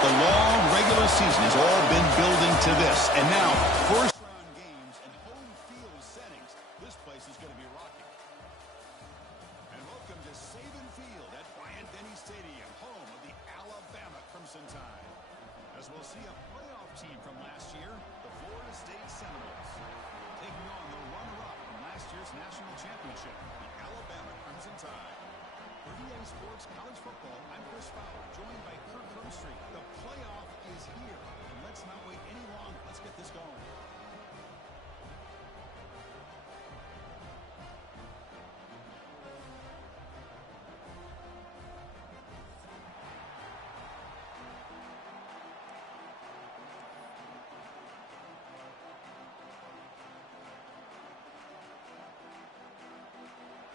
The long regular season has all been building to this. And now, first-round games and home field settings. This place is going to be rocking. And welcome to Saban Field at Bryant-Denny Stadium, home of the Alabama Crimson Tide. As we'll see a playoff team from last year, the Florida State Seminoles, taking on the runner-up from last year's national championship, the Alabama Crimson Tide. For EA Sports College Football, I'm Chris Fowler, joined by Kirk Herbstreit. The playoff is here, and let's not wait any longer. Let's get this going.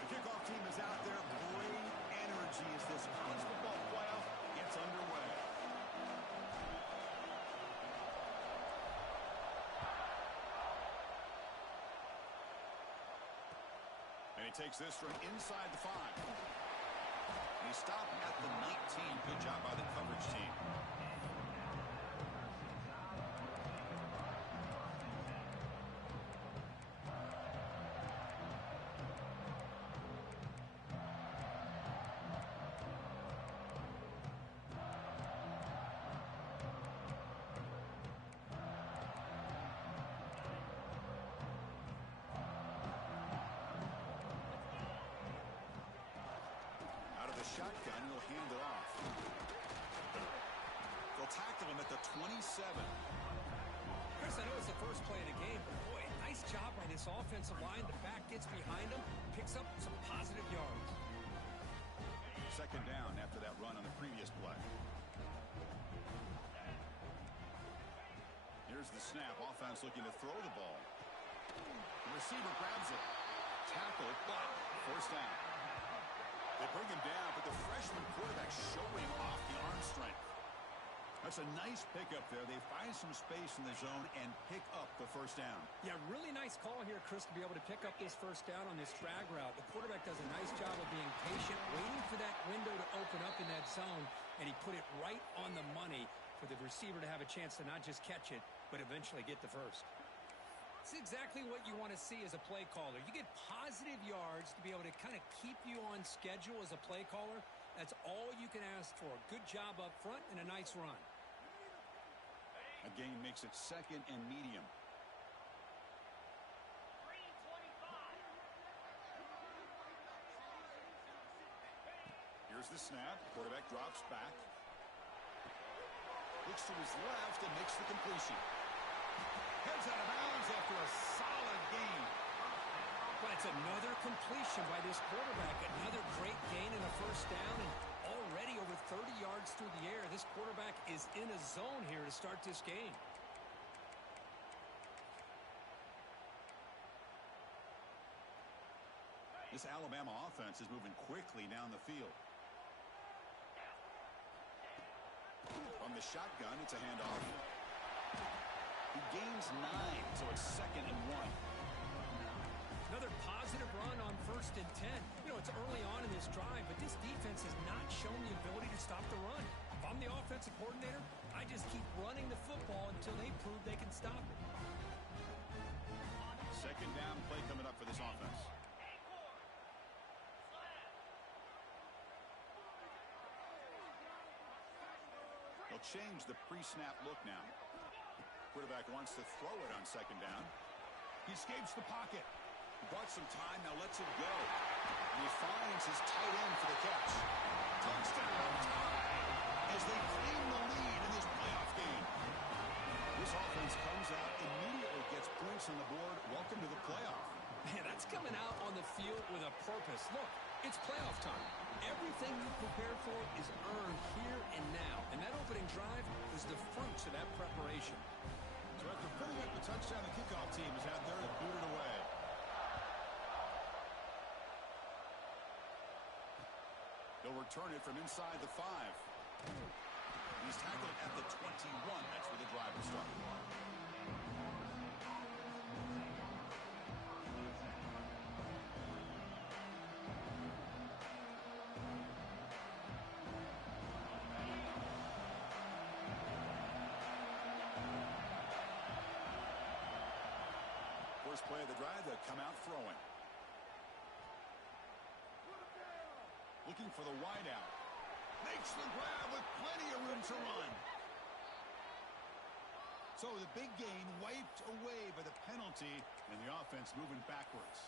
The kickoff team is out there. Great energy as this college football playoff gets underway. And he takes this from inside the 5. And he stopped at the 19. Good job by the coverage team. Shotgun, he'll hand it off. They'll tackle him at the 27. Chris, I know it's the first play of the game, but boy, nice job by this offensive line. The back gets behind him, picks up some positive yards. Second down after that run on the previous play. Here's the snap. Offense looking to throw the ball. The receiver grabs it. Tackle, but first down. They bring him down, but the freshman quarterback showing off the arm strength. That's a nice pickup there. They find some space in the zone and pick up the first down. Yeah, really nice call here, Chris, to be able to pick up this first down on this drag route. The quarterback does a nice job of being patient, waiting for that window to open up in that zone, and he put it right on the money for the receiver to have a chance to not just catch it, but eventually get the first. It's exactly what you want to see as a play caller. You get positive yards to be able to kind of keep you on schedule as a play caller. That's all you can ask for. Good job up front and a nice run. A gain makes it second and medium. Here's the snap. Quarterback drops back. Looks to his left and makes the completion. Heads out of bounds after a solid gain. Well, it's another completion by this quarterback. Another great gain in a first down, and already over 30 yards through the air. This quarterback is in a zone here to start this game. This Alabama offense is moving quickly down the field. On the shotgun, it's a handoff. He gains 9, so it's second and 1. Another positive run on first and 10. You know, it's early on in this drive, but this defense has not shown the ability to stop the run. If I'm the offensive coordinator, I just keep running the football until they prove they can stop it. Second down play coming up for this offense. They'll change the pre-snap look now. Quarterback wants to throw it on second down. He escapes the pocket. He bought some time, now lets it go. And he finds his tight end for the catch. Touchdown tie as they claim the lead in this playoff game. This offense comes out immediately, gets points on the board. Welcome to the playoff. Man, that's coming out on the field with a purpose. Look, it's playoff time. Everything you prepare for is earned here and now. And that opening drive was the fruits of that preparation. So after putting up the touchdown, the kickoff team is out there to boot it away. They'll return it from inside the 5. He's tackled at the 21. That's where the drive will start. first play of the drive, they'll come out throwing. Looking for the wide out. Makes the grab with plenty of room to run. So the big gain wiped away by the penalty, and the offense moving backwards.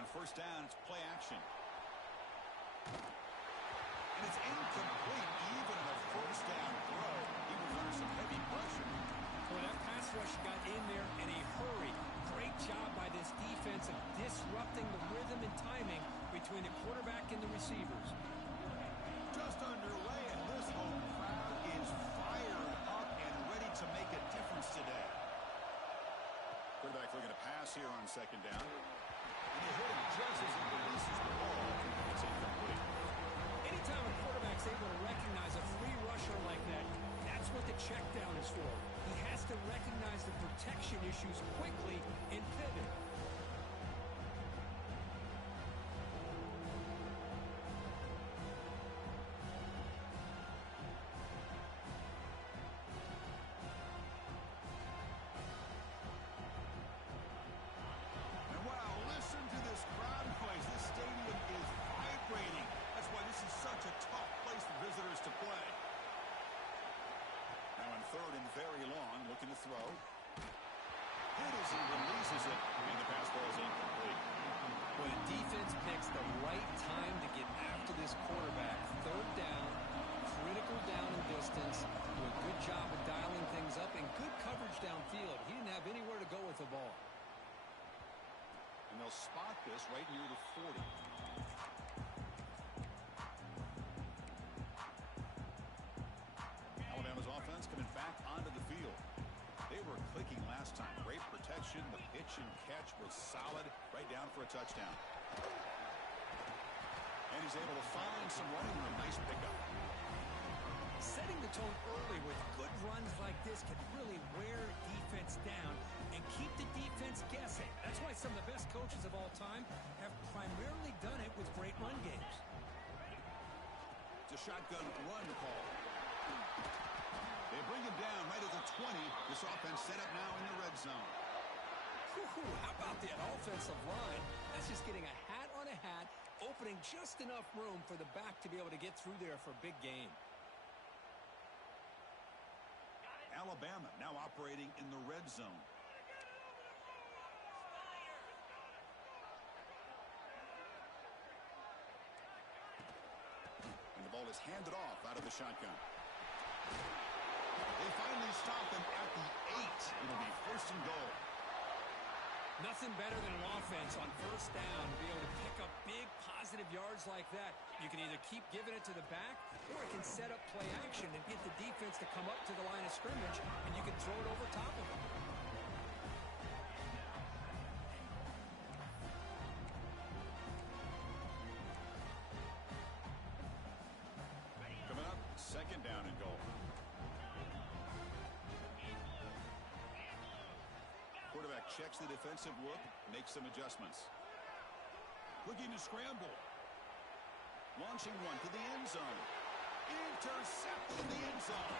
On first down, it's play action. And it's incomplete even on a first down throw. He was under some heavy pressure. Well, that pass rush got in there in a hurry. Great job by this defense of disrupting the rhythm and timing between the quarterback and the receivers. Just underway, and this home crowd is fired up and ready to make a difference today. Quarterback looking to pass here on second down. And they hit him just as he releases the ball. It's incomplete. Anytime a quarterback's able to recognize a free rusher like that, that's what the check down is for. He has to recognize the protection issues quickly and pivot. And wow, listen to this crowd noise. This stadium is vibrating. That's why this is such a tough place for visitors to play. Now on third and very long, looking to throw. Hit as he releases it, and the pass ball is incomplete. Well, the defense picks the right time to get after this quarterback. Third down, critical down and distance. Do a good job of dialing things up and good coverage downfield. He didn't have anywhere to go with the ball. And they'll spot this right near the 40. Alabama's offense coming back onto the field. They were clicking last time. Great protection. The pitch and catch was solid. Right down for a touchdown. And he's able to find some running room. Nice pickup. Setting the tone early with good runs like this can really wear defense down and keep the defense guessing. That's why some of the best coaches of all time have primarily done it with great run games. It's a shotgun run call. They bring him down right at the 20. This offense set up now in the red zone. How about that offensive line? That's just getting a hat on a hat, opening just enough room for the back to be able to get through there for a big gain. Alabama now operating in the red zone. And the ball is handed off out of the shotgun. They finally stop him at the 8. It'll be first and goal. Nothing better than an offense on first down to be able to pick up big positive yards like that. You can either keep giving it to the back, or it can set up play action and get the defense to come up to the line of scrimmage, and you can throw it over top of them. Coming up, second down and goal. Quarterback checks the defensive look, makes some adjustments. Looking to scramble. Launching one to the end zone. Interception, the end zone.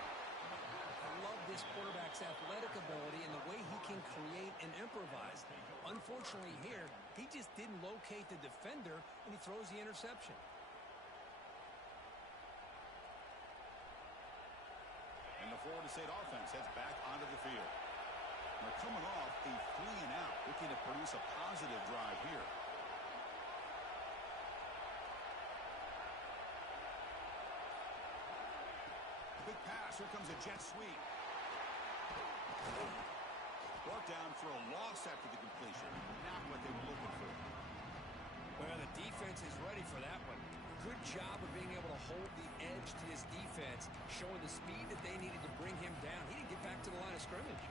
I love this quarterback's athletic ability and the way he can create and improvise. Unfortunately here, he just didn't locate the defender, and he throws the interception. And the Florida State offense heads back onto the field. They're coming off a 3-and-out, looking to produce a positive drive here. Big pass. Here comes a jet sweep. Brought down for a loss after the completion. Not what they were looking for. Well, the defense is ready for that one. Good job of being able to hold the edge to this defense, showing the speed that they needed to bring him down. He didn't get back to the line of scrimmage.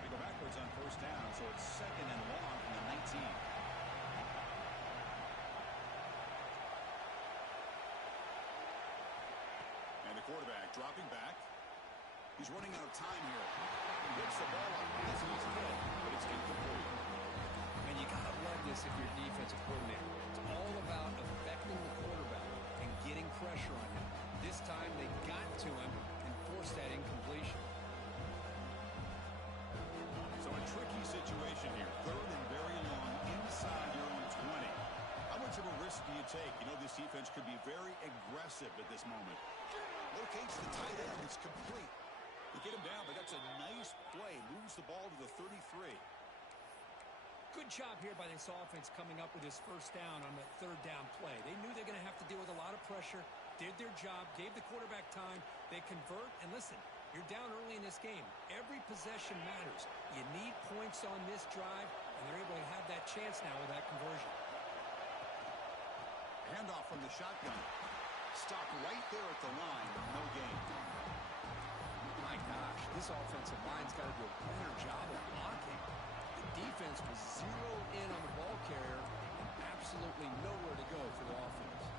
They go backwards on first down, so it's second and long from the 19. quarterback dropping back. He's running out of time here. He gets the ball up as he's hit, but it's incomplete. And you got to love this if you're a defensive coordinator. It's all about affecting the quarterback and getting pressure on him. This time they got to him and forced that incompletion. So a tricky situation here. Third and very long inside your own 20. How much of a risk do you take? You know this defense could be very aggressive at this moment. Locates the tight end. It's complete. They get him down, but that's a nice play. Moves the ball to the 33. Good job here by this offense coming up with his first down on the third down play. They knew they're going to have to deal with a lot of pressure, did their job, gave the quarterback time. They convert, and listen, you're down early in this game. Every possession matters. You need points on this drive, and they're able to have that chance now with that conversion. Handoff from the shotgun. Stop right there at the line. No gain. My gosh, this offensive line's got to do a better job of blocking. The defense was zeroed in on the ball carrier and absolutely nowhere to go for the offense.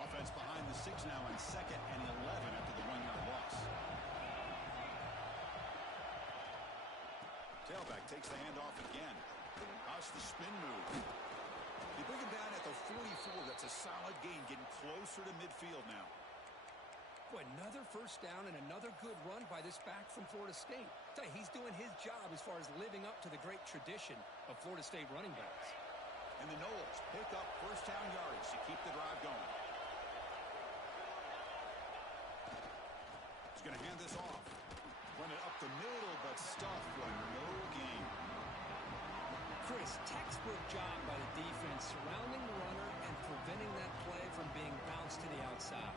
Offense behind the 6 now on 2nd and 11 after the 1-yard loss. Tailback takes the handoff again. How's the spin move? They bring him down at the 44. That's a solid gain, getting closer to midfield now. Boy, another first down and another good run by this back from Florida State. Tell you, he's doing his job as far as living up to the great tradition of Florida State running backs. And the Noles pick up first down yards to keep the drive going. He's going to hand this off. Run it up the middle, but stuffed for no gain. Chris, textbook job by the defense surrounding the runner and preventing that play from being bounced to the outside.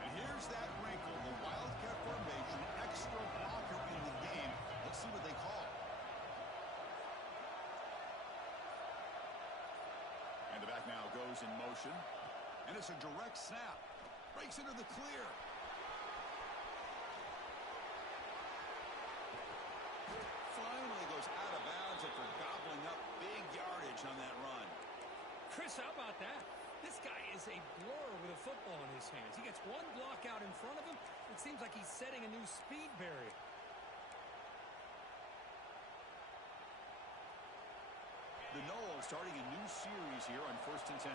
And here's that wrinkle, the Wildcat formation, extra blocker in the game. Let's see what they call. And the back now goes in motion. And it's a direct snap. Breaks into the clear. Finally goes out of bounds after gobbling up big yardage on that run. Chris, how about that? This guy is a blur with a football in his hands. He gets one block out in front of him. It seems like he's setting a new speed barrier. The Noles starting a new series here on 1st and 10.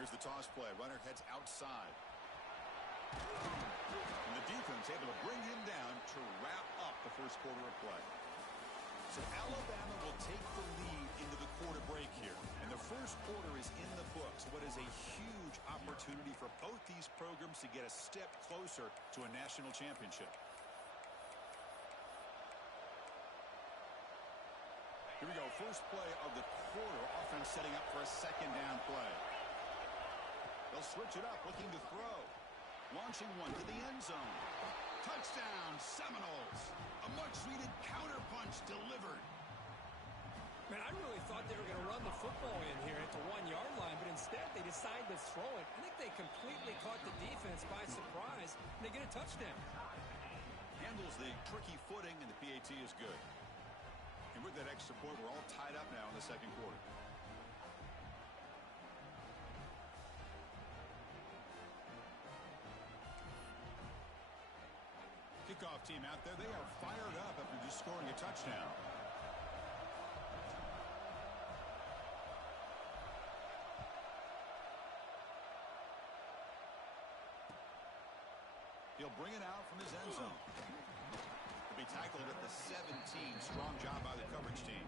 Here's the toss play. Runner heads outside. And the defense able to bring him down to wrap up the first quarter of play. So Alabama will take the lead into the quarter break here. And the first quarter is in the books. What is a huge opportunity for both these programs to get a step closer to a national championship. Here we go. First play of the quarter. Offense setting up for a second down play. They'll switch it up, looking to throw. Launching one to the end zone. Touchdown, Seminoles. A much-needed counterpunch delivered. Man, I really thought they were going to run the football in here at the 1-yard line, but instead they decide to throw it. I think they completely caught the defense by surprise, and they get a touchdown. Handles the tricky footing, and the PAT is good. And with that extra point, we're all tied up now in the second quarter. Kickoff team out there. They are fired up after just scoring a touchdown. He'll bring it out from his end zone. He'll be tackled at the 17. Strong job by the coverage team.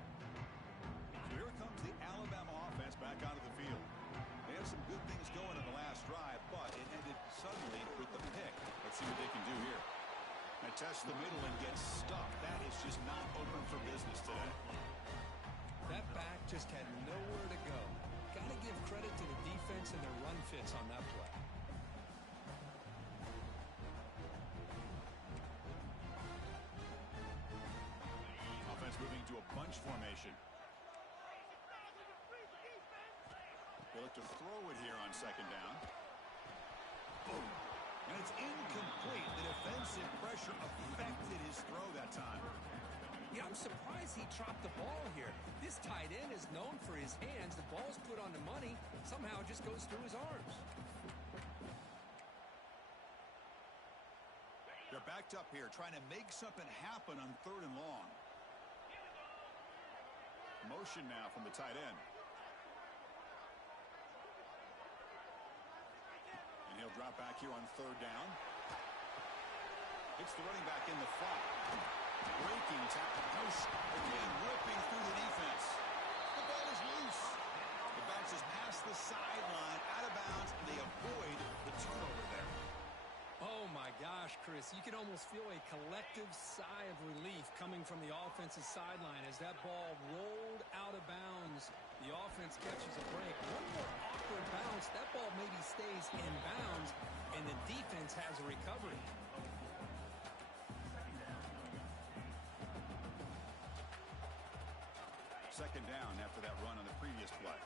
So here comes the Alabama offense back onto the across the middle and gets stuck. That is just not open for business today. That back just had nowhere to go. Got to give credit to the defense and their run fits on that play. Offense moving to a bunch formation. They look to throw it here on second down. Boom. And it's incomplete. The defensive pressure affected his throw that time. Yeah, I'm surprised he dropped the ball here. This tight end is known for his hands. The ball's put on the money. Somehow it just goes through his arms. They're backed up here trying to make something happen on 3rd and long. Motion now from the tight end. And he'll drop back here on 3rd down. It's the running back in the flat. Breaking tackle. Again, ripping through the defense. The ball is loose. It bounces past the sideline, out of bounds, and they avoid the turnover there. Oh, my gosh, Chris. You can almost feel a collective sigh of relief coming from the offensive sideline as that ball rolled out of bounds. The offense catches a break. One more awkward bounce. That ball maybe stays in bounds, and the defense has a recovery. Second down after that run on the previous play.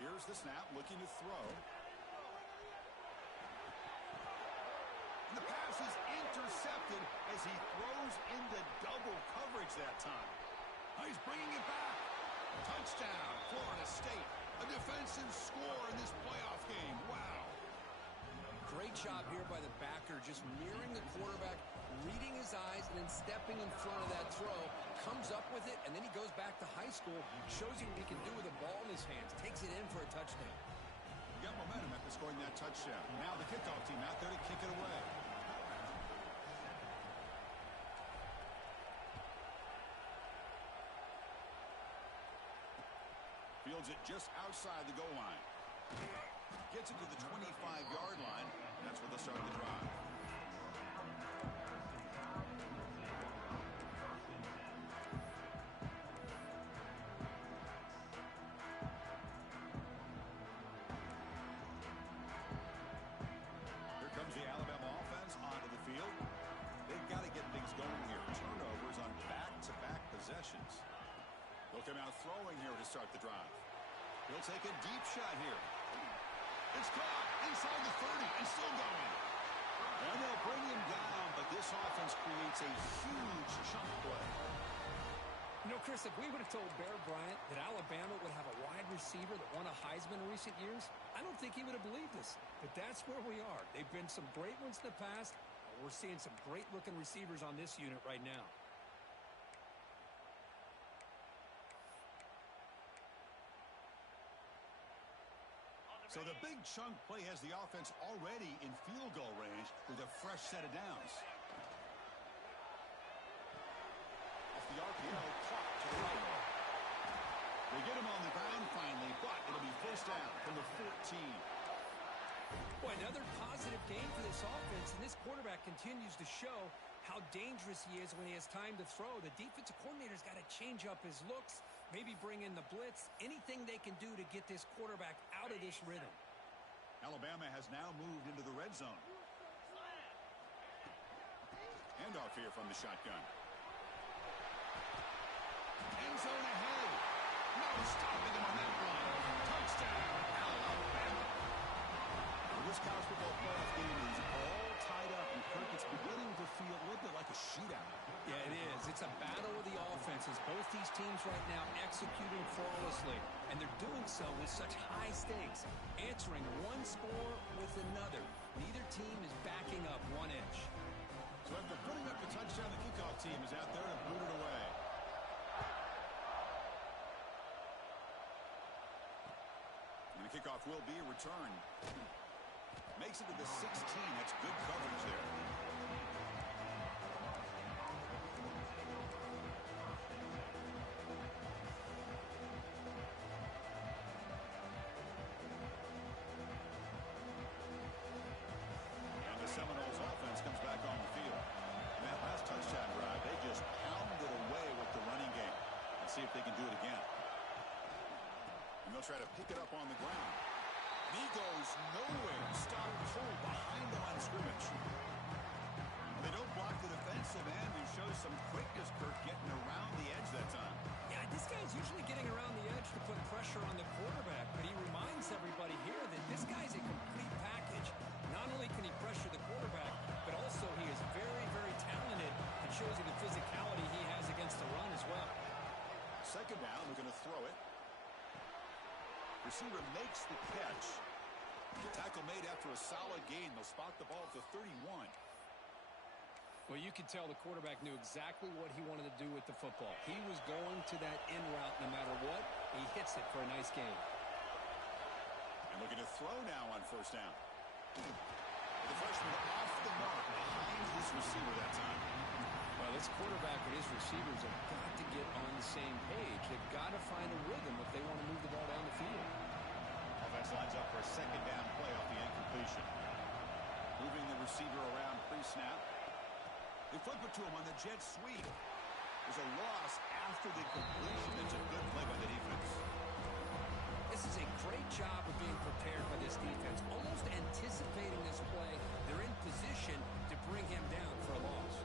Here's the snap, looking to throw. And the pass is intercepted as he throws into double coverage that time. Oh, he's bringing it back. Touchdown, Florida State. A defensive score in this playoff game. Wow. Great job here by the backer, just mirroring the quarterback, reading his eyes, and then stepping in front of that throw. Comes up with it, and then he goes back to high school, shows you what he can do with the ball in his hands, takes it in for a touchdown. You got momentum after scoring that touchdown. Now the kickoff team out there to kick it away. Fields it just outside the goal line. Gets it to the 25-yard line. That's where they'll start the drive. Here comes the Alabama offense onto the field. They've got to get things going here. Turnovers on back-to-back possessions. They'll come out throwing here to start the drive. He'll take a deep shot here. It's caught inside the 30 and still going. And they'll bring him down, but this offense creates a huge chunk play. You know, Chris, if we would have told Bear Bryant that Alabama would have a wide receiver that won a Heisman in recent years, I don't think he would have believed us. But that's where we are. They've been some great ones in the past. We're seeing some great-looking receivers on this unit right now. So the big chunk play has the offense already in field goal range with a fresh set of downs. Off the RPO, clock to the right. They get him on the ground finally, but it'll be first down from the 14. Boy, another positive game for this offense, and this quarterback continues to show how dangerous he is when he has time to throw. The defensive coordinator's got to change up his looks, maybe bring in the blitz, anything they can do to get this quarterback out of this rhythm. Alabama has now moved into the red zone. Handoff here from the shotgun. End zone ahead. No stopping him on that run. Touchdown, Alabama. Well, this college football playoff game is all tied up, and Kirk, it's beginning to feel a little bit like a shootout. Yeah, it is. It's a battle of the offenses. Both these teams right now executing flawlessly, and they're doing so with such high stakes, answering one score with another. Neither team is backing up one inch. So after putting up the touchdown, the kickoff team is out there to boot it away. And the kickoff will be returned. Makes it to the 16. That's good coverage there. do it again. And they'll try to pick it up on the ground. And he goes nowhere. Stop cold behind the line of scrimmage. They don't block the defensive end, who shows some quickness, Kirk, getting around the edge that time. Yeah, this guy's usually getting around the edge to put pressure on the quarterback, but he reminds everybody here that this guy's a complete package. Not only can he pressure the quarterback, but also he is very, very talented and shows you the physicality he has against the run as well. Second down, they're going to throw it. Receiver makes the catch. The tackle made after a solid gain. They'll spot the ball at the 31. Well, you could tell the quarterback knew exactly what he wanted to do with the football. He was going to that in route no matter what. He hits it for a nice gain. And looking to throw now on first down. The freshman off the mark behind his receiver that time. Well, this quarterback and his receivers have got to get on the same page. They've got to find a rhythm if they want to move the ball down the field. Offense lines up for a second down play off the incompletion. Moving the receiver around pre-snap. They flip it to him on the jet sweep. There's a loss after the completion. It's a good play by the defense. This is a great job of being prepared by this defense, almost anticipating this play. They're in position to bring him down for a loss.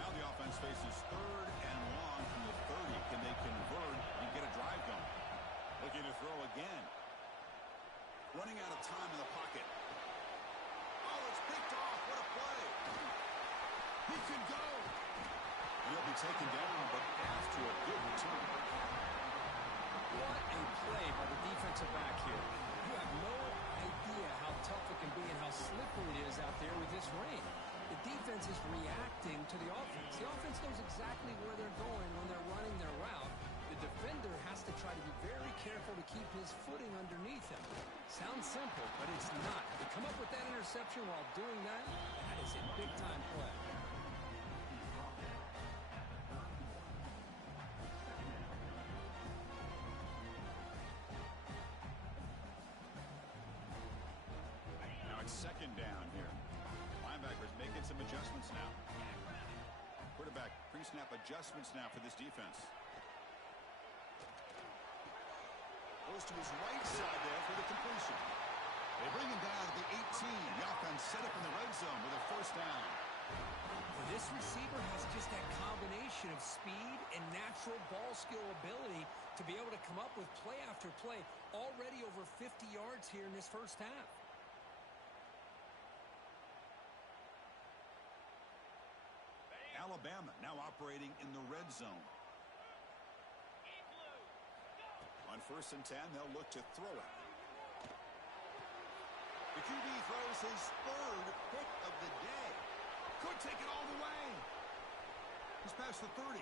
Now the offense faces third and long from the 30. Can they convert and get a drive going? Looking to throw again. Running out of time in the pocket. Oh, it's picked off. What a play. He can go. He'll be taken down, but after a good return. What a play by the defensive back here. You have no idea how tough it can be and how slippery it is out there with this rain. The defense is reacting to the offense. The offense knows exactly where they're going when they're running their route. The defender has to try to be very careful to keep his footing underneath him. Sounds simple, but it's not. To come up with that interception while doing that, that is a big-time play. Now it's second down here. Linebackers making some adjustments now. Quarterback pre-snap adjustments now for this defense. Goes to his right side there for the completion. They bring him down at the 18. The offense set up in the red zone with a first down. Well, this receiver has just that combination of speed and natural ball skill ability to be able to come up with play after play. Already over 50 yards here in this first half. Alabama now operating in the red zone. On first and 10, they'll look to throw it. The QB throws his third pick of the day. Could take it all the way. He's past the 30.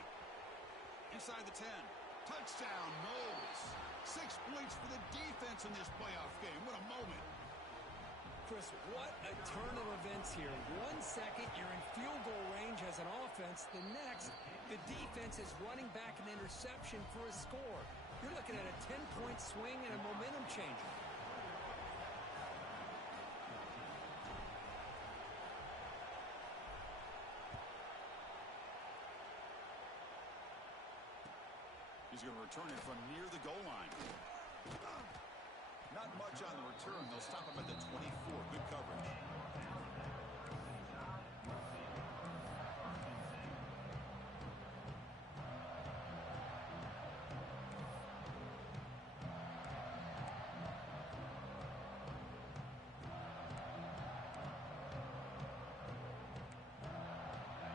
Inside the 10. Touchdown, Knowles. 6 points for the defense in this playoff game. What a moment. Chris, what a turn of events here. 1 second, you're in field goal range as an offense. The next, the defense is running back an interception for a score. You're looking at a 10-point swing and a momentum changer. He's going to return it from near the goal line. Not much on the return. They'll stop him at the 24. Good coverage.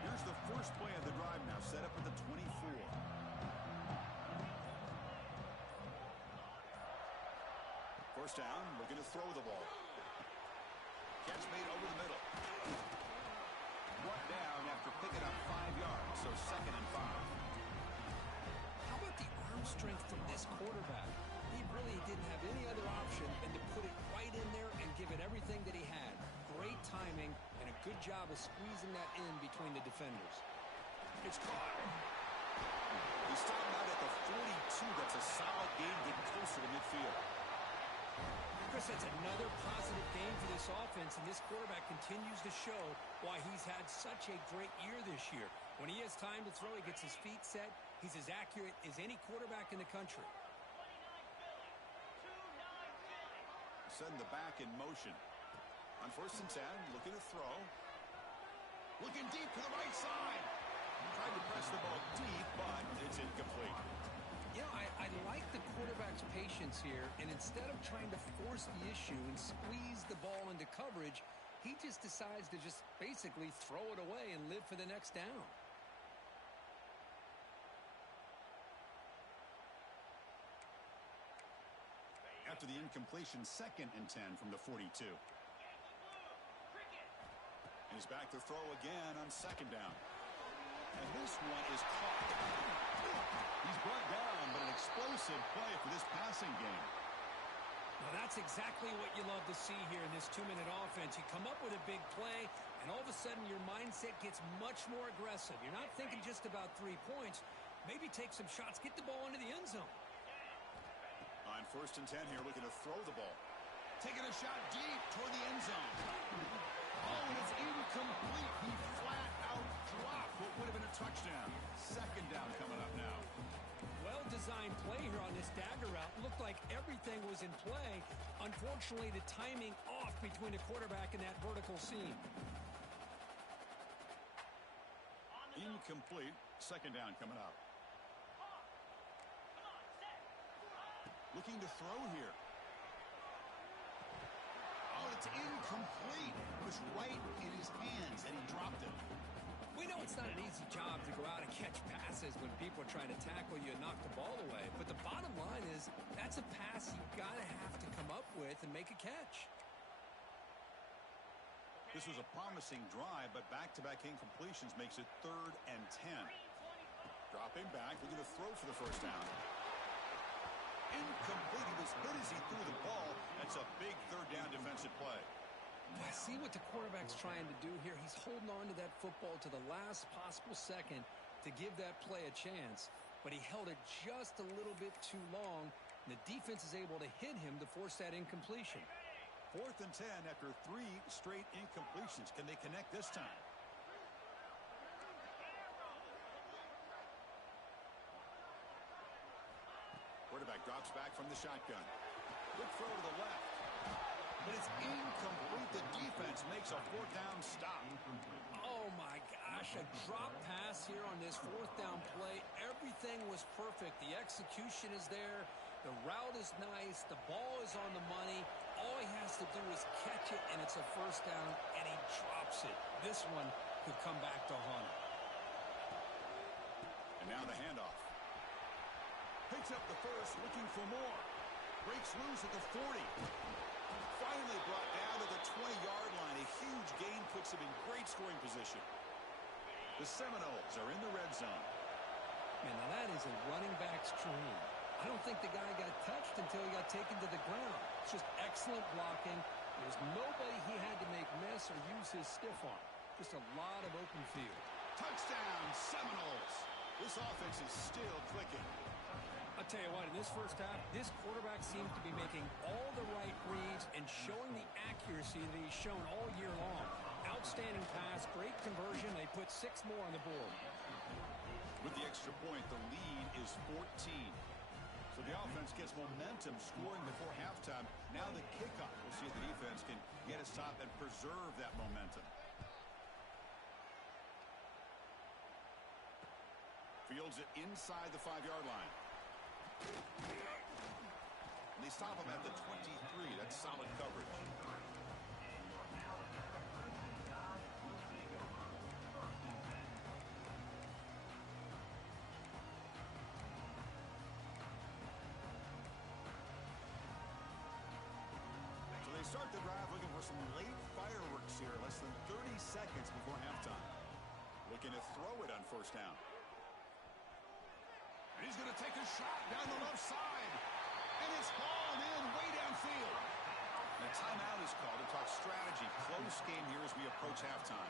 Here's the first play of the drive now, set up at the 24. First down, looking to throw the ball. Catch made over the middle. Brought down after picking up 5 yards, so second and 5. How about the arm strength from this quarterback? He really didn't have any other option than to put it right in there and give it everything that he had. Great timing and a good job of squeezing that in between the defenders. It's caught. He stopped out at the 42. That's a solid gain, getting closer to midfield. Chris, that's another positive game for this offense, and this quarterback continues to show why he's had such a great year this year. When he has time to throw, he gets his feet set. He's as accurate as any quarterback in the country. Setting the back in motion. On 1st and 10, looking to throw. Looking deep to the right side. Tried to press the ball deep, but it's incomplete. You know, I like the quarterback's patience here, and instead of trying to force the issue and squeeze the ball into coverage, he just decides to just basically throw it away and live for the next down. After the incompletion, 2nd and 10 from the 42. And he's back to throw again on 2nd down. And this one is caught. He's brought down, but an explosive play for this passing game. Now that's exactly what you love to see here in this 2-minute offense. You come up with a big play, and all of a sudden your mindset gets much more aggressive. You're not thinking just about 3 points. Maybe take some shots, get the ball into the end zone. On 1st and 10 here, looking to throw the ball. Taking a shot deep toward the end zone. Oh, and it's incomplete. He flat out dropped what would have been a touchdown. 2nd down coming up now. Well-designed play here on this dagger route. Looked like everything was in play. Unfortunately, the timing off between the quarterback and that vertical seam. Incomplete. 2nd down coming up. Looking to throw here. Oh, it's incomplete. It was right in his hands, and he dropped it. We know it's not an easy job to go out and catch passes when people are trying to tackle you and knock the ball away. But the bottom line is that's a pass you've got to have to come up with and make a catch. This was a promising drive, but back-to-back incompletions makes it 3rd and 10. Dropping back, looking to throw for the 1st down. Incomplete. He was hit as he threw the ball. That's a big 3rd down defensive play. I see what the quarterback's trying to do here. He's holding on to that football to the last possible second to give that play a chance, but he held it just a little bit too long, and the defense is able to hit him to force that incompletion. 4th and 10 after 3 straight incompletions. Can they connect this time? Quarterback drops back from the shotgun. Good throw to the left. But it's incomplete. The defense makes a 4th down stop. Oh, my gosh. A drop pass here on this 4th down play. Everything was perfect. The execution is there. The route is nice. The ball is on the money. All he has to do is catch it, and it's a 1st down, and he drops it. This one could come back to haunt him. And now the handoff. Picks up the 1st, looking for more. Breaks loose at the 40. Finally brought down to the 20-yard line. A huge gain puts him in great scoring position. The Seminoles are in the red zone. Man, now that is a running back's dream. I don't think the guy got touched until he got taken to the ground. It's just excellent blocking. There's nobody he had to make miss or use his stiff arm. Just a lot of open field. Touchdown, Seminoles. This offense is still clicking. I'll tell you what, in this 1st half, this quarterback seems to be making all the right reads and showing the accuracy that he's shown all year long. Outstanding pass, great conversion. They put 6 more on the board. With the extra point, the lead is 14. So the offense gets momentum scoring before halftime. Now the kickoff. We'll see if the defense can get a stop and preserve that momentum. Fields it inside the 5-yard line. And they stop him at the 23. That's solid coverage. So they start the drive looking for some late fireworks here. Less than 30 seconds before halftime. Looking to throw it on 1st down. And he's going to take a shot down the left side. And it's hauled in way downfield. And a timeout is called to talk strategy. Close game here as we approach halftime.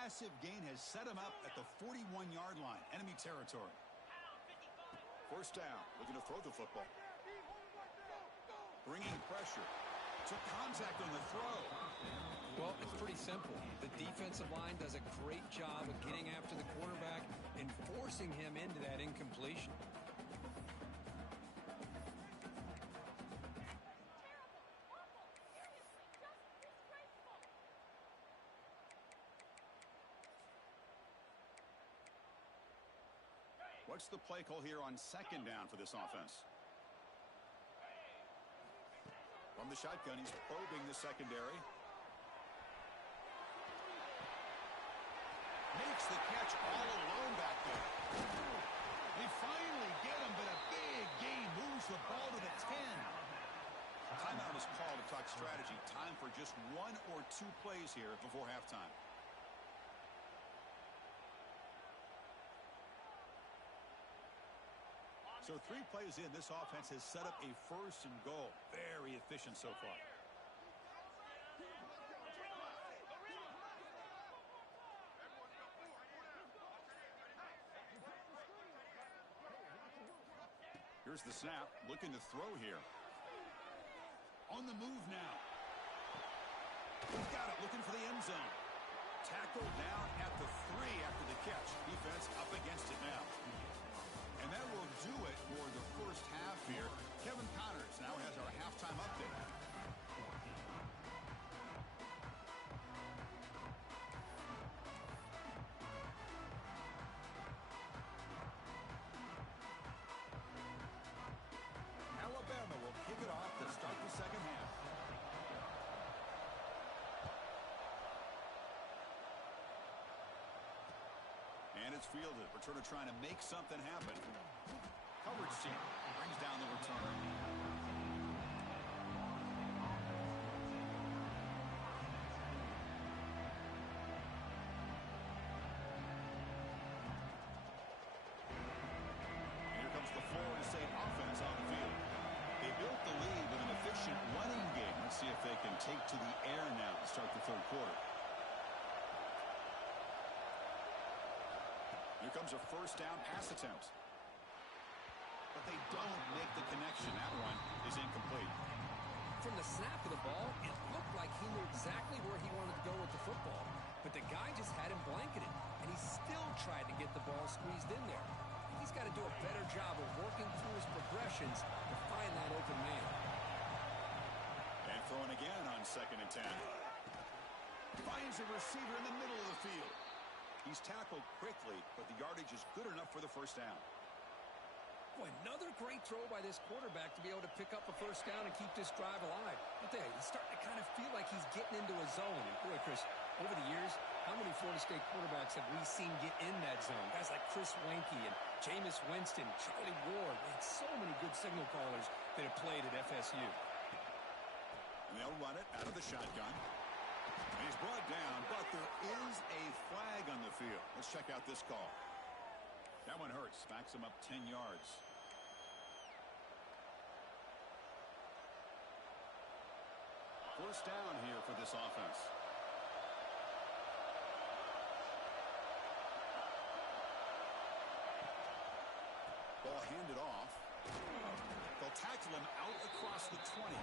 massive gain has set him up at the 41-yard line, enemy territory. First down, looking to throw the football. Bringing pressure. Took contact on the throw. Well, it's pretty simple. The defensive line does a great job of getting after the quarterback and forcing him into that incompletion. What's the play call here on second down for this offense? From the shotgun, he's probing the secondary. Makes the catch all alone back there. They finally get him, but a big gain moves the ball to the 10. Timeout is called to talk strategy. Time for just one or two plays here before halftime. So 3 plays in, this offense has set up a first and goal. Very efficient so far. Here's the snap, looking to throw here. On the move now. He's got it, looking for the end zone. Tackled down at the 3 after the catch. Defense up against it now. And that will do it for the first half here. Kevin Connors now has our halftime update. Alabama will kick it off to start the second half. And it's fielded. Returner trying to make something happen. Coverage team brings down the returner. Here comes the Florida State offense on the field. They built the lead with an efficient running game. Let's see if they can take to the air now to start the third quarter. Here comes a first down pass attempt. But they don't make the connection. That one is incomplete. From the snap of the ball, it looked like he knew exactly where he wanted to go with the football. But the guy just had him blanketed, and he still tried to get the ball squeezed in there. He's got to do a better job of working through his progressions to find that open man. And throwing again on 2nd and 10. Finds a receiver in the middle of the field. He's tackled quickly, but the yardage is good enough for the first down. Boy, another great throw by this quarterback to be able to pick up a first down and keep this drive alive. But there, he's starting to kind of feel like he's getting into a zone. And boy, Chris, over the years, how many Florida State quarterbacks have we seen get in that zone? Guys like Chris Weinke and Jameis Winston, Charlie Ward. And so many good signal callers that have played at FSU. And they'll run it out of the shotgun. And he's brought down, but there is a flag on the field. Let's check out this call. That one hurts. Backs him up 10 yards. First down here for this offense. Ball handed off. They'll tackle him out across the 20.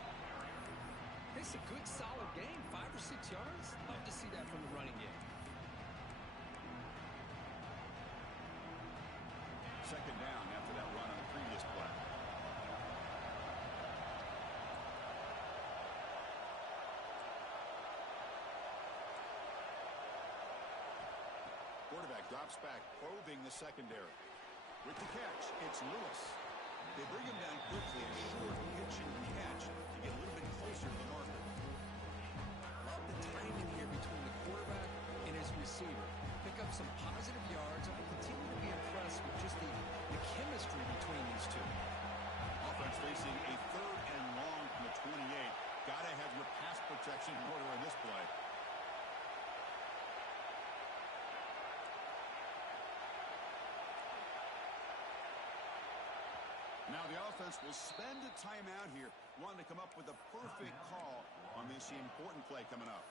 It's a good, solid game. 5 or 6 yards. Love to see that from the running game. Second down after that run on the previous play. Quarterback drops back, probing the secondary. With the catch, it's Lewis. They bring him down quickly, a short pitch and catch to get a little bit closer to the marker. Love the timing here between the quarterback and his receiver. Pick up some positive yards. I continue to be impressed with just the chemistry between these two. Offense facing a 3rd and long from the 28. Got to have your pass protection in order in this play. Now the offense will spend a timeout here, wanting to come up with a perfect call on this important play coming up.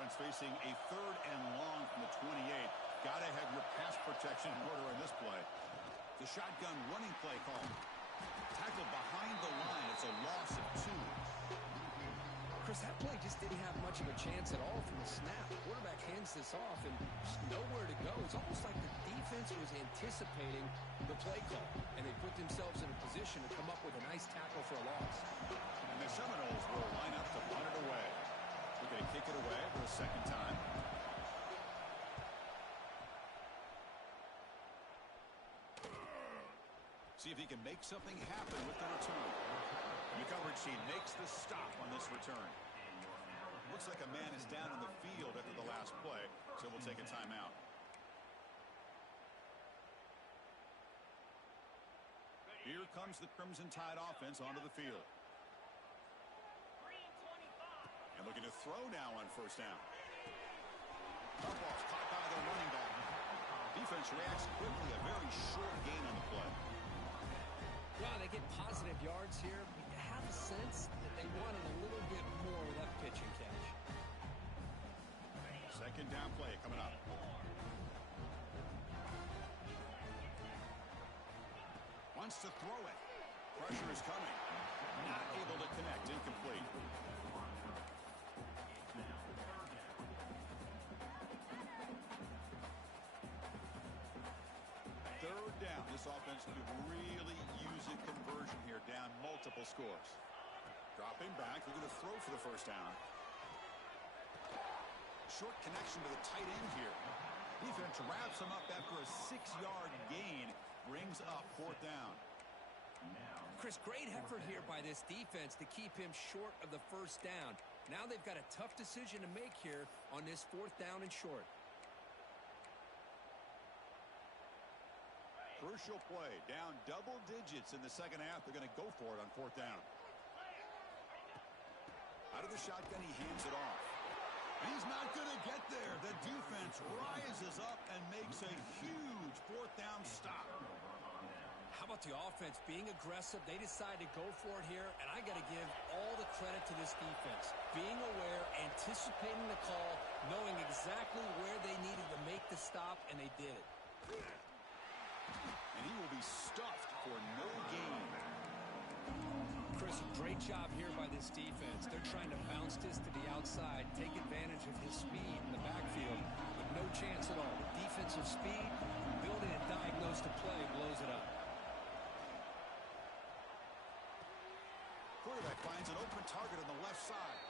offense facing a 3rd and long from the 28. Got to have your pass protection in order in this play. The shotgun running play call. Tackled behind the line. It's a loss of 2. Chris, that play just didn't have much of a chance at all from the snap. The quarterback hands this off and just nowhere to go. It's almost like the defense was anticipating the play call, and they put themselves in a position to come up with a nice tackle for a loss. And the Seminoles will line up to punt it away. We're going to kick it away for the second time. See if he can make something happen with the return. The coverage team makes the stop on this return. Looks like a man is down in the field after the last play, so we'll take a timeout. Here comes the Crimson Tide offense onto the field. And looking to throw now on first down. Tough ball's caught by the running back. Defense reacts quickly. A very short gain on the play. Well, they get positive yards here, but you have a sense that they wanted a little bit more of that pitch and catch. Second down play coming up. Wants to throw it. Pressure is coming. Not able to connect. Incomplete. Third down. This offense could really use a conversion here. Down multiple scores. Dropping back. Looking to throw for the first down. Short connection to the tight end here. Defense wraps him up after a 6-yard gain. Brings up 4th down. Chris, great effort here by this defense to keep him short of the first down. Now they've got a tough decision to make here on this 4th down and short. Crucial play. Down double digits in the second half. They're going to go for it on 4th down. Out of the shotgun, he hands it off. He's not going to get there. The defense rises up and makes a huge 4th down stop. How about the offense being aggressive? They decide to go for it here, and I got to give all the credit to this defense. Being aware, anticipating the call, knowing exactly where they needed to make the stop, and they did it. And he will be stuffed for no gain. Chris, great job here by this defense. They're trying to bounce this to the outside, take advantage of his speed in the backfield, but no chance at all. The defensive speed, building a diagnosed to play, blows it up. Quarterback finds an open target on the left side.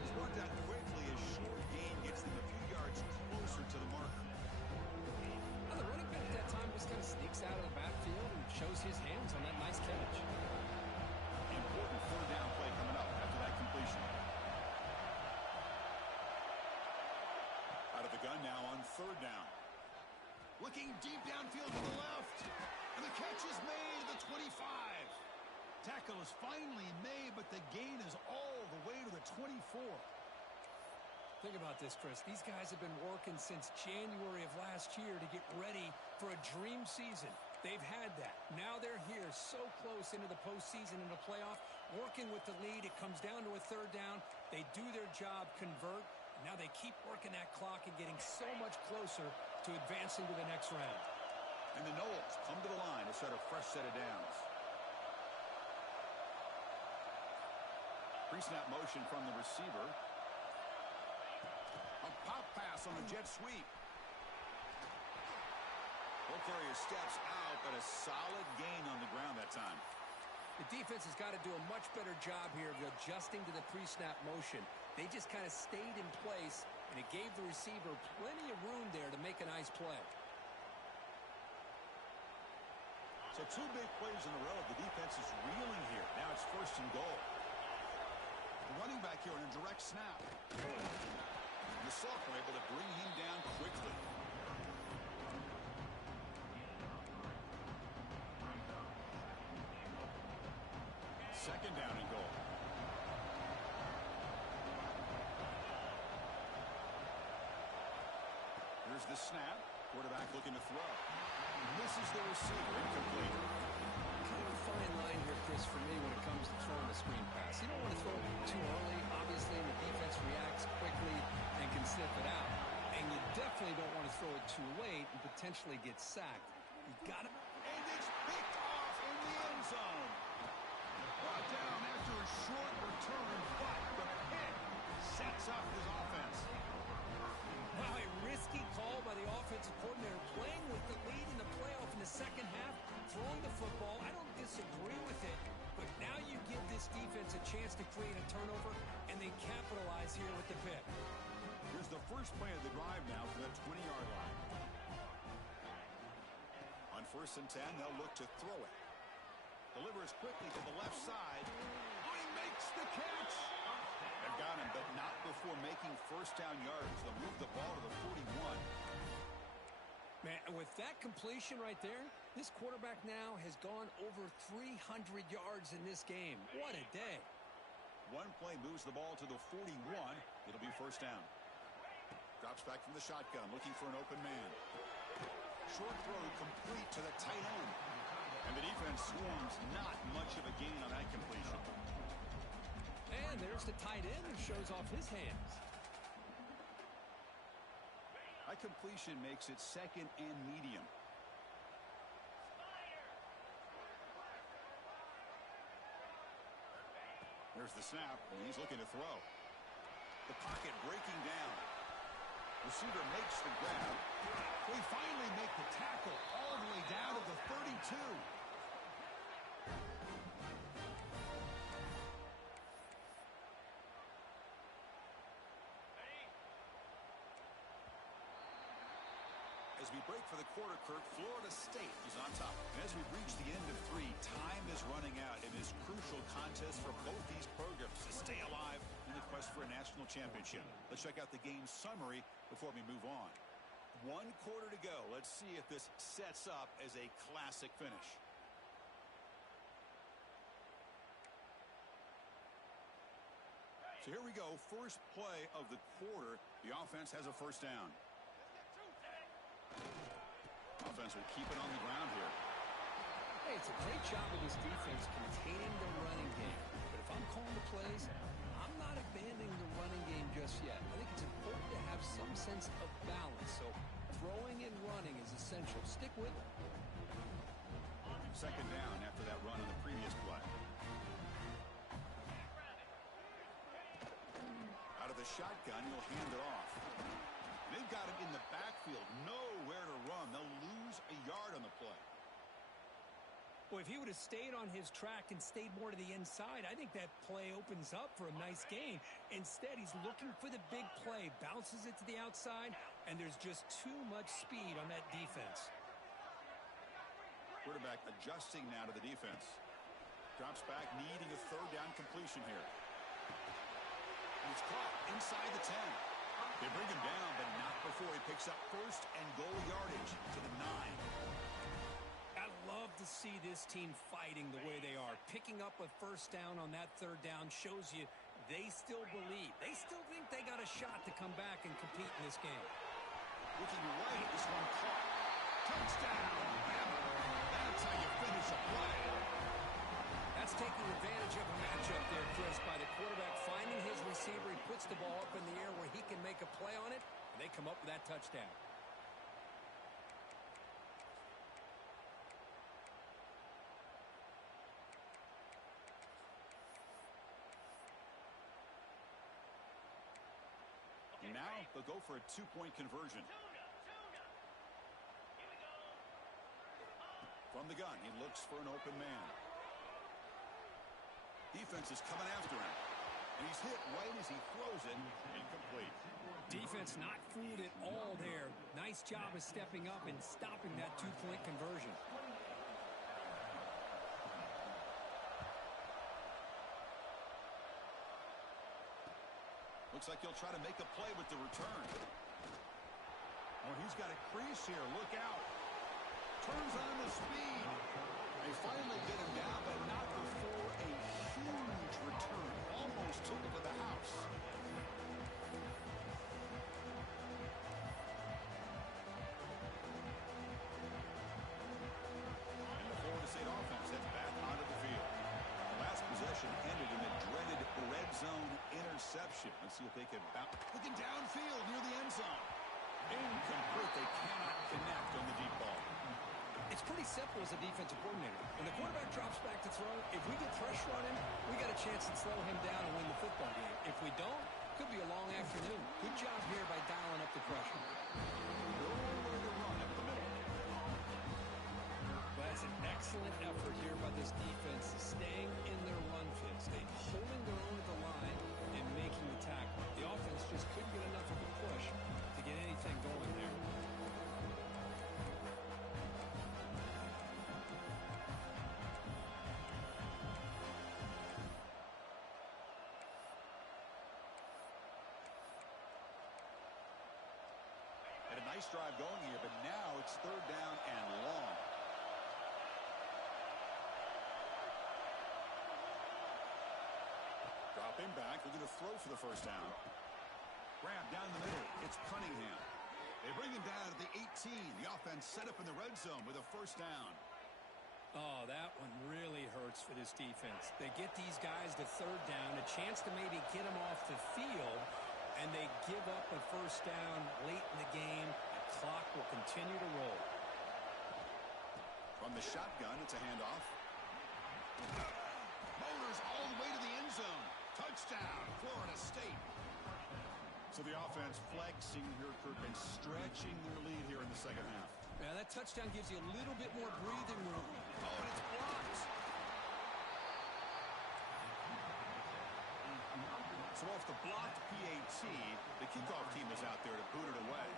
It's worked out quickly as short gain gets them a few yards closer to the marker. Well, the running back at that time just kind of sneaks out of the backfield and shows his hands on that nice catch. Important 4th down play coming up after that completion. Out of the gun now on 3rd down. Looking deep downfield to the left. And the catch is made at the 25. Tackle is finally made, but the gain is all the way to the 24. Think about this, Chris. These guys have been working since January of last year to get ready for a dream season. They've had that. Now they're here so close into the postseason and the playoff, working with the lead. It comes down to a 3rd down. They do their job, convert. Now they keep working that clock and getting so much closer to advancing to the next round. And the Noles come to the line to set a fresh set of downs. Pre-snap motion from the receiver. A pop pass on the jet sweep. Ball carrier steps out, but a solid gain on the ground that time. The defense has got to do a much better job here of adjusting to the pre-snap motion. They just kind of stayed in place, and it gave the receiver plenty of room there to make a nice play. So 2 big plays in a row. The defense is reeling here. Now it's 1st and goal. The running back here on a direct snap. The Sox were able to bring him down quickly. Second down and goal. Here's the snap. Quarterback looking to throw. Misses the receiver. Incomplete. Kind of fine line here, Chris, for me when it comes to throwing a screen pass. You don't want to throw it too early, obviously, and the defense reacts quickly and can sniff it out. And you definitely don't want to throw it too late and potentially get sacked. You got to... And it's picked off in the end zone. Brought down after a short return, but the pick sets up his offense. Wow, a risky call by the offensive coordinator, playing with the lead in the playoff in the second half, throwing the football. I don't disagree with it, but now you give this defense a chance to create a turnover, and they capitalize here with the pick. Here's the first play of the drive now from the 20-yard line. On 1st and 10, they'll look to throw it. Delivers quickly to the left side. Oh, he makes the catch. They've got him, but not before making first down yards. They'll move the ball to the 41. Man, with that completion right there, this quarterback now has gone over 300 yards in this game. What a day. One play moves the ball to the 41. It'll be first down. Drops back from the shotgun, looking for an open man. Short throw complete to the tight end. And the defense swarms, not much of a gain on that completion. And there's the tight end who shows off his hands. That completion makes it second and medium. There's the snap, and he's looking to throw. The pocket breaking down. Receiver makes the grab. They finally make the tackle all the way down to the 32. As we break for the quarter, Kirk, Florida State is on top. And as we reach the end of 3, time is running out in this crucial contest for both these programs to stay alive in the quest for a national championship. Let's check out the game summary before we move on. 1 quarter to go. Let's see if this sets up as a classic finish. So here we go. First play of the quarter. The offense has a first down. Offense will keep it on the ground here. Hey, it's a great job of this defense containing the running game. But if I'm calling the plays, I'm not abandoning the running game just yet. I think it's important to have some sense of balance. So throwing and running is essential. Stick with it. Second down after that run on the previous play. Out of the shotgun, he'll hand it off. They've got him in the backfield, nowhere to run. They'll lose a yard on the play. Boy, if he would have stayed on his track and stayed more to the inside, I think that play opens up for a nice game. Instead, he's looking for the big play, bounces it to the outside, and there's just too much speed on that defense. Quarterback adjusting now to the defense. Drops back, needing a third down completion here. And it's caught inside the 10. They bring him down, but not before he picks up first and goal yardage to the 9. I love to see this team fighting the way they are. Picking up a first down on that third down shows you they still believe. They still think they got a shot to come back and compete in this game. Looking right, this one caught. Touchdown! That's how you finish a play. That's taking advantage of a matchup there, Chris, by the quarterback finding his receiver. He puts the ball up in the air where he can make a play on it, and they come up with that touchdown. Now they'll go for a 2-point conversion. From the gun, he looks for an open man. Defense is coming after him. And he's hit right as he throws it. Incomplete. Defense not fooled at all there. Nice job of stepping up and stopping that 2-point conversion. Looks like he'll try to make a play with the return. Oh, he's got a crease here. Look out. Turns on the speed. They finally get him down, but not before a huge return. Almost took it to the house. And the Florida State offense heads back onto reception. Let's see if they can bounce. Looking downfield near the end zone. Incomplete. They cannot connect on the deep ball. It's pretty simple as a defensive coordinator. When the quarterback drops back to throw, if we get pressure on him, we got a chance to slow him down and win the football game. If we don't, could be a long afternoon. Good job here by dialing up the pressure. Nowhere to run up the middle. That's an excellent effort here by this defense, staying in their run fit, staying holding their own at the line and making the tackle. The offense just couldn't get enough of a push to get anything going there. Had a nice drive going here, but now it's third down and long. Dropping back, looking to throw for the first down. Grab down the middle. It's Cunningham. They bring him down at the 18. The offense set up in the red zone with a first down. Oh, that one really hurts for this defense. They get these guys to third down, a chance to maybe get them off the field, and they give up a first down late in the game. The clock will continue to roll. From the shotgun, it's a handoff. Motors all the way to the end zone. Touchdown, Florida State. So the offense flexing here, Kirk, and stretching their lead here in the second half. Yeah, that touchdown gives you a little bit more breathing room. Oh, and it's blocked. So off the blocked PAT, the kickoff team is out there to boot it away.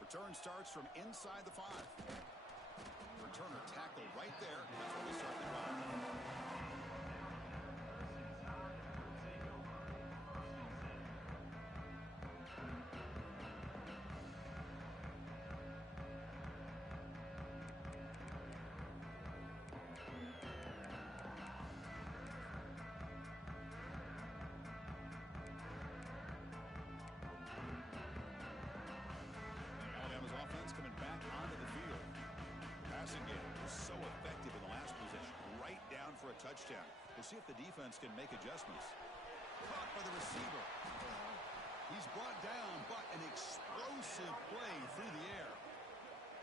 Return starts from inside the 5. Returner tackle right there. That's where we start the drive. Alabama's offense coming back onto the field. Passing game was so effective in the last possession, right down for a touchdown. We'll see if the defense can make adjustments. Caught by the receiver. He's brought down, but an explosive play through the air.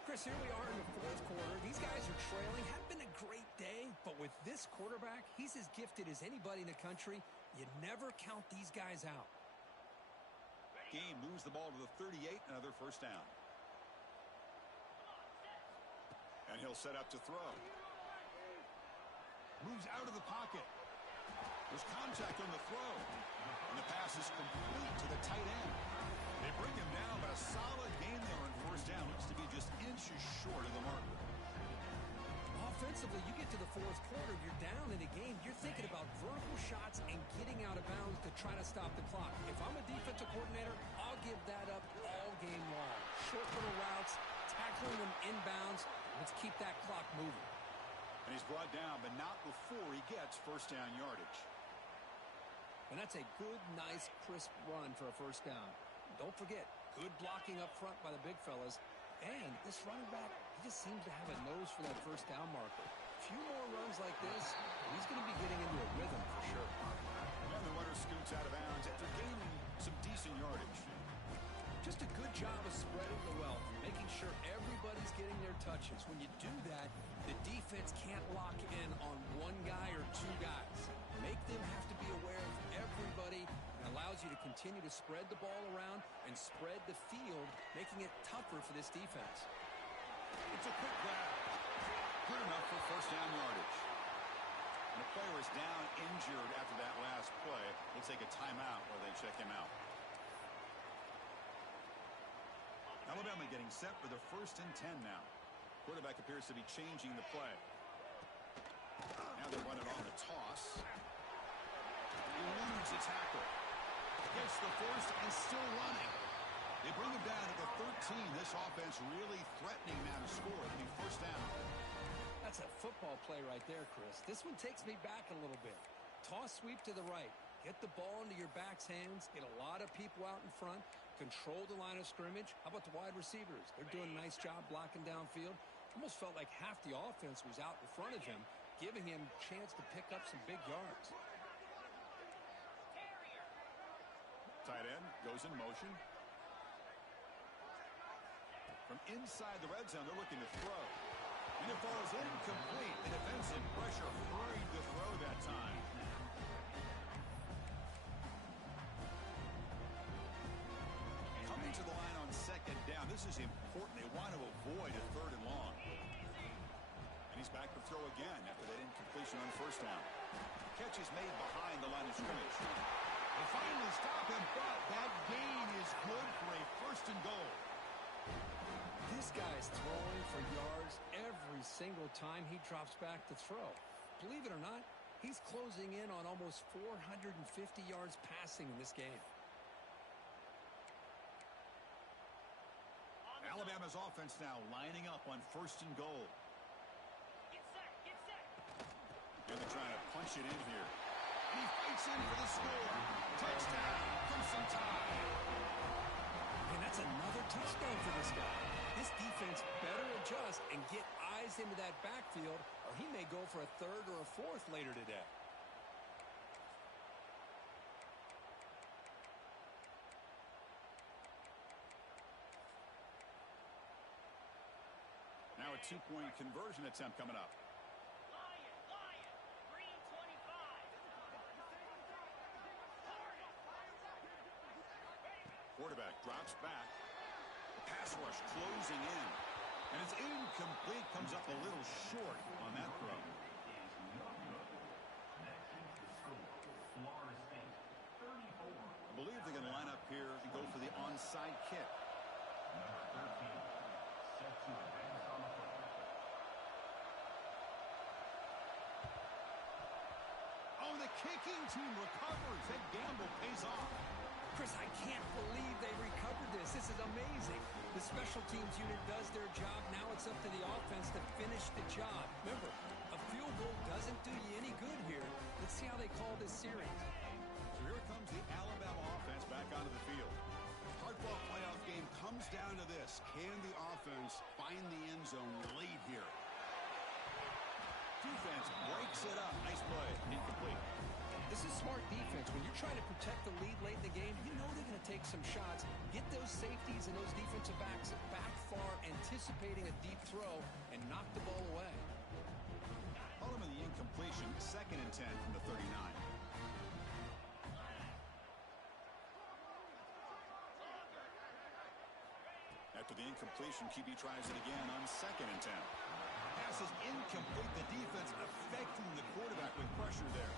Chris, here we are in the fourth quarter. These guys are trailing. Had been a great day, but with this quarterback, he's as gifted as anybody in the country. You never count these guys out. Game moves the ball to the 38, another first down. And he'll set up to throw. Moves out of the pocket. There's contact on the throw. And the pass is complete to the tight end. They bring him down, but a solid game there on first down. Looks to be just inches short of the marker. Offensively, you get to the fourth quarter, you're down in the game. You're thinking about vertical shots and getting out of bounds to try to stop the clock. If I'm a defensive coordinator, I'll give that up all game long. Short little routes, tackling them inbounds. Let's keep that clock moving. And he's brought down, but not before he gets first down yardage. And that's a good, nice, crisp run for a first down. Don't forget, good blocking up front by the big fellas. And this running back, he just seems to have a nose for that first down marker. A few more runs like this, he's going to be getting into a rhythm for sure. And the runner scoots out of bounds after gaining some decent yardage. Just a good job of spreading the wealth, making sure everybody's getting their touches. When you do that, the defense can't lock in on one guy or two guys. Make them have to be aware of everybody, and allows you to continue to spread the ball around and spread the field, making it tougher for this defense. It's a quick grab. Good enough for first down yardage. And the player is down injured after that last play. We'll take a timeout while they check him out. Alabama getting set for the 1st and 10 now. Quarterback appears to be changing the play. Now they run it on the toss. Eludes a tackle. Gets the first and still running. They bring him down at the 13. This offense really threatening now to score. It'll be first down. That's a football play right there, Chris. This one takes me back a little bit. Toss sweep to the right. Get the ball into your back's hands. Get a lot of people out in front. Control the line of scrimmage. How about the wide receivers? They're doing a nice job blocking downfield. Almost felt like half the offense was out in front of him, giving him a chance to pick up some big yards. Tight end goes in motion. From inside the red zone, they're looking to throw. And it falls incomplete. The defensive pressure hurried the throw that time. Coming to the line on second down. This is important. They want to avoid a third and long. And he's back to throw again after that incompletion on first down. Catch is made behind the line of scrimmage. They finally stop him, but that gain is good for a first and goal. This guy's throwing for yards every single time he drops back to throw. Believe it or not, he's closing in on almost 450 yards passing in this game. Alabama's offense now lining up on first and goal. Get set, get set. And they're trying to punch it in here. And he fights in for the score. Touchdown, Crimson Tide. And that's another touchdown for this guy. This defense better adjust and get eyes into that backfield, or he may go for a third or a fourth later today. Now a two-point conversion attempt coming up. Lion, green 25. Quarterback drops back. Pass rush closing in. And it's incomplete. Comes up a little short on that throw. I believe they're going to line up here and go for the onside kick. Oh, the kicking team recovers. That gamble pays off. Chris, I can't believe they recovered this. This is amazing. The special teams unit does their job. Now it's up to the offense to finish the job. Remember, a field goal doesn't do you any good here. Let's see how they call this series. So here comes the Alabama offense back onto the field. Hardball playoff game comes down to this. Can the offense find the end zone late here? Defense breaks it up. Nice play. Incomplete. This is smart defense. When you're trying to protect the lead late in the game, you know they're going to take some shots. Get those safeties and those defensive backs back far, anticipating a deep throw, and knock the ball away. Hold him in the incompletion. 2nd and 10 from the 39. After the incompletion, QB tries it again on 2nd and 10. Pass is incomplete. The defense affecting the quarterback with pressure there.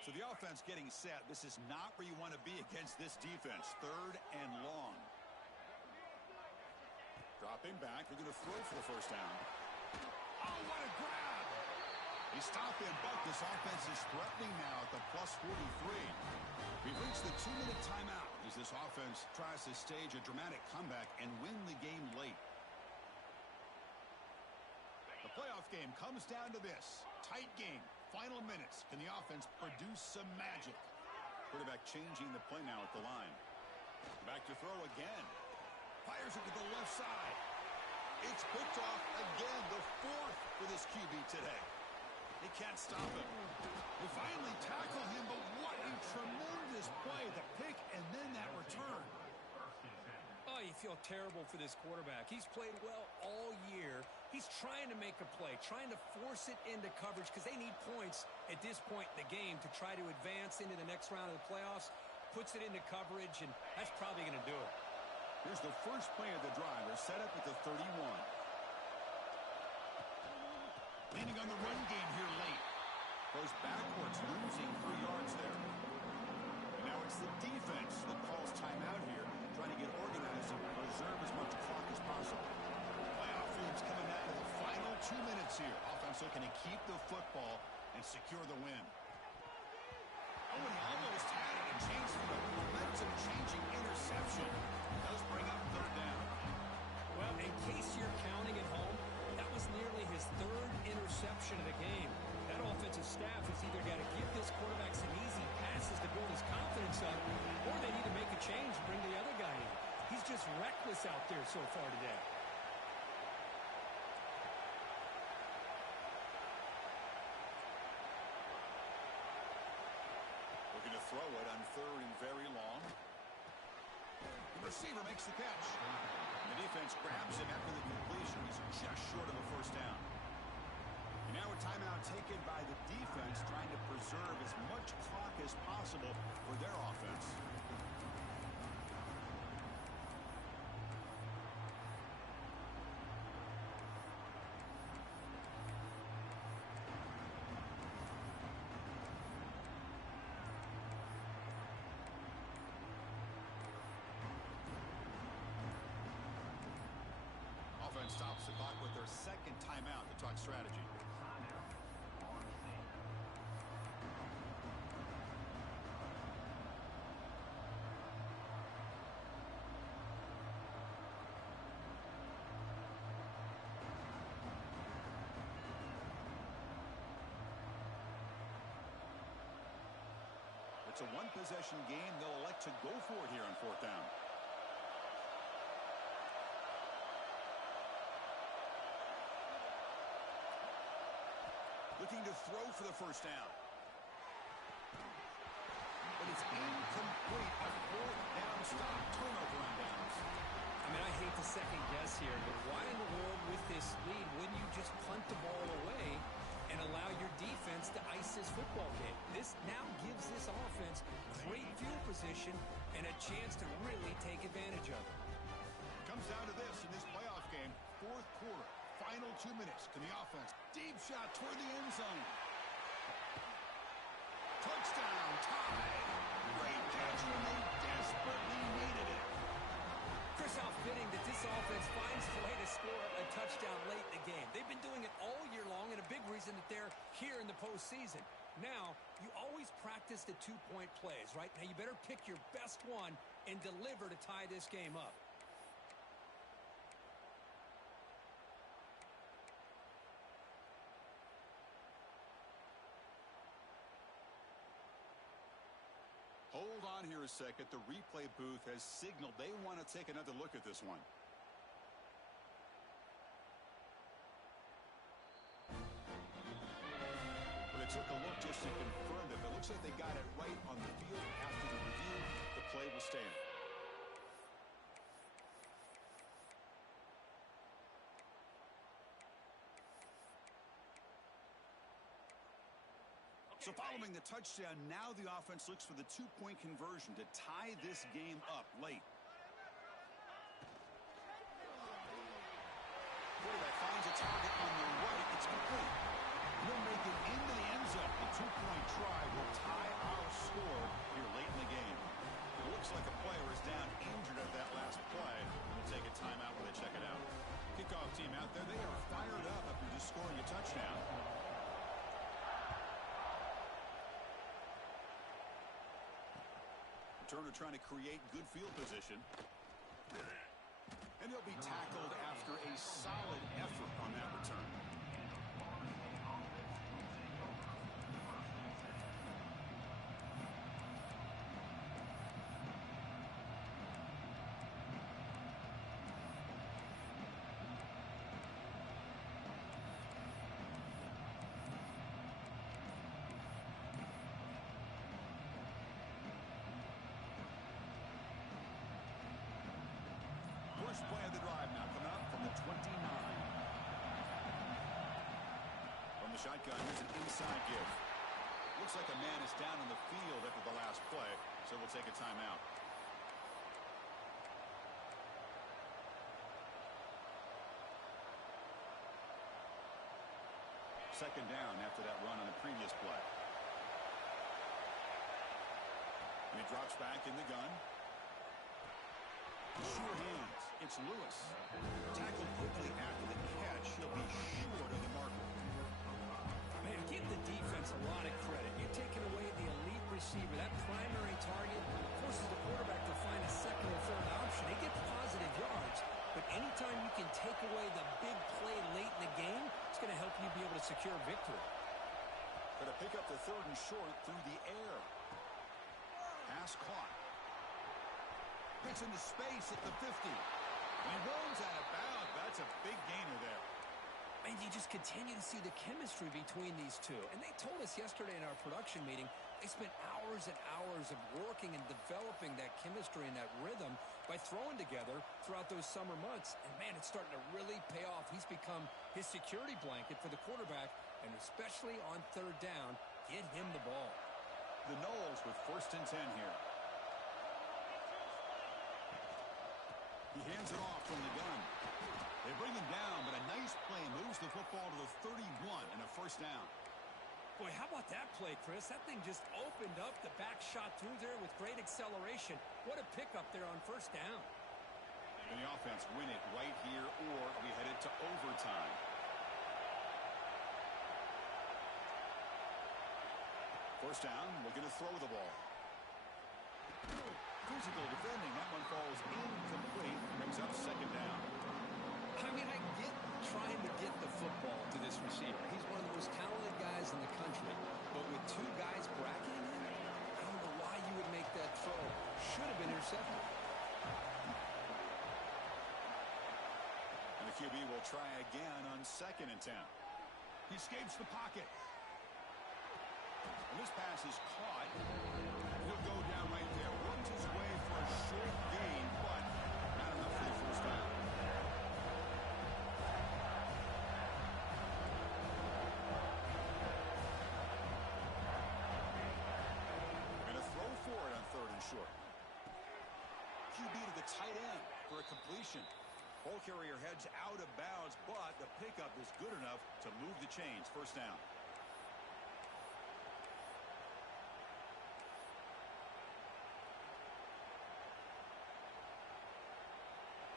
So the offense getting set. This is not where you want to be against this defense. 3rd and long. Dropping back. They're going to throw for the first down. Oh, what a grab! He stopped him, but this offense is threatening now at the plus 43. We've reached the 2-minute timeout as this offense tries to stage a dramatic comeback and win the game late. The playoff game comes down to this. Tight game. Final minutes. Can the offense produce some magic? Quarterback changing the play now at the line. Back to throw again. Fires it to the left side. It's picked off again. The 4th for this QB today. They can't stop him. They finally tackle him, but what a tremendous play. The pick and then that return. Oh, you feel terrible for this quarterback. He's played well all year. He's trying to make a play, trying to force it into coverage because they need points at this point in the game to try to advance into the next round of the playoffs. Puts it into coverage, and that's probably going to do it. Here's the first play of the drive. They're set up at the 31. Leaning on the run game here late. Goes backwards, losing 3 yards there. And now it's the defense that calls timeout here, trying to get organized and preserve as much clock as possible. Playoff flames coming down to the final 2 minutes here. Offense looking to keep the football and secure the win. Oh, and he almost had it. A chance for the momentum Ends up changing interception. Does bring up third down. Well, in case you're counting at home, that was nearly his third interception of the game. That offensive staff has either got to give this quarterback some easy passes to build his confidence up, or they need to make a change and bring the other guy in. He's just reckless out there so far today. Looking to throw it on third and very long. The receiver makes the catch. The defense grabs him after the completion. He's just short of a first down. And now a timeout taken by the defense, trying to preserve as much clock as possible for their offense. Offense stops the clock with their second timeout to talk strategy. It's a one-possession game. They'll elect to go for it here on fourth down. Looking to throw for the first down. But it's incomplete. A fourth down stop. Turnover on downs. I mean, I hate to second guess here, but why in the world with this lead wouldn't you just punt the ball away and allow your defense to ice this football game? This now gives this offense great field position and a chance to really take advantage of it. Comes down to this in this playoff game. Fourth quarter. Final 2 minutes. To the offense. Deep shot toward the end zone. Touchdown. Tie. Great catch when they desperately needed it. Chris, how fitting that this offense finds a way to score a touchdown late in the game. They've been doing it all year long, and a big reason that they're here in the postseason. Now, you always practice the two-point plays, right? Now, you better pick your best one and deliver to tie this game up. Hold on here a second. The replay booth has signaled they want to take another look at this one. Well, they took a look just to confirm that. It looks like they got it right on the field. After the review, the play will stand. So following the touchdown, now the offense looks for the two-point conversion to tie this game up late. Quarterback finds a target on the right. It's complete. He'll make it into the end zone. The two-point try will tie our score here late in the game. It looks like a player is down injured at that last play. We'll take a timeout when they check it out. Kickoff team out there. They are fired up after just scoring a touchdown. Turner trying to create good field position. And he'll be tackled after a solid effort on that return. First play of the drive now coming up from the 29. From the shotgun, here's an inside give. Looks like a man is down on the field after the last play, so we'll take a timeout. Second down after that run on the previous play. And he drops back in the gun. Sure hands. It's Lewis. Tackled quickly after the catch. He'll be short of the marker. Man, give the defense a lot of credit. You're taking away the elite receiver. That primary target forces the quarterback away the big play late in the game, it's going to help you be able to secure victory. Going to pick up the 3rd and short through the air. Pass caught. Gets into space at the 50. And he runs out of bounds. That's a big gainer there. And you just continue to see the chemistry between these two. And they told us yesterday in our production meeting, they spent hours and hours of working and developing that chemistry and that rhythm by throwing together throughout those summer months. And, man, it's starting to really pay off. He's become his security blanket for the quarterback, and especially on 3rd down, get him the ball. The Noles with 1st and 10 here. He hands it off from the gun. They bring him down, but a nice play moves the football to the 31 and a 1st down. Boy, how about that play, Chris? That thing just opened up. The back shot through there with great acceleration. What a pickup there on 1st down. And the offense win it right here, or we headed to overtime. First down, looking to throw the ball. Physical defending. That one falls incomplete. Brings up 2nd down. I mean, I get trying to get the football to this receiver. He's one of the most talented guys in the country. But with 2 guys bracketing him, I don't know why you would make that throw. Should have been intercepted. And the QB will try again on 2nd and 10. He escapes the pocket. And this pass is caught. He'll go down right there. Worked his way for a short gain, but not enough for the 1st down. And a throw for it on 3rd and short. QB to the tight end for a completion. Ball carrier heads out of bounds, but the pickup is good enough to move the chains. 1st down.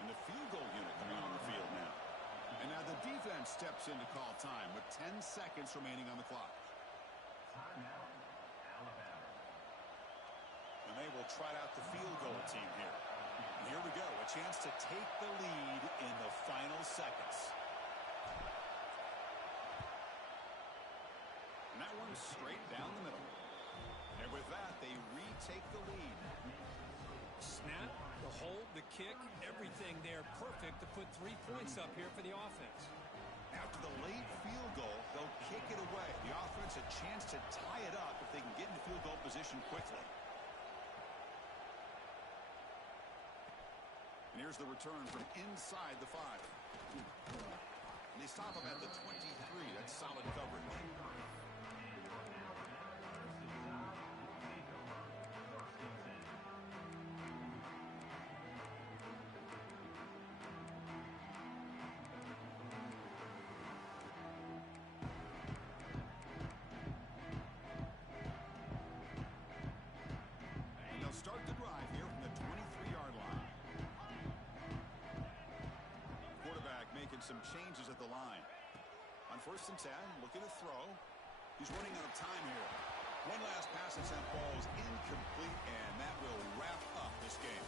And the field goal unit coming on the field now. And now the defense steps in to call time with 10 seconds remaining on the clock. Timeout, Alabama. And they will trot out the field goal team here. And here we go, a chance to take the lead in the final seconds. And that one's straight down the middle. And with that, they retake the lead. Snap, the hold, the kick, everything there perfect to put 3 points up here for the offense. After the late field goal, they'll kick it away. The offense a chance to tie it up if they can get into field goal position quickly. And here's the return from inside the 5. And they stop him at the 23. That's solid coverage. Start the drive here from the 23-yard line. Quarterback making some changes at the line. On 1st and 10, looking to throw. He's running out of time here. One last pass and that ball is incomplete, and that will wrap up this game.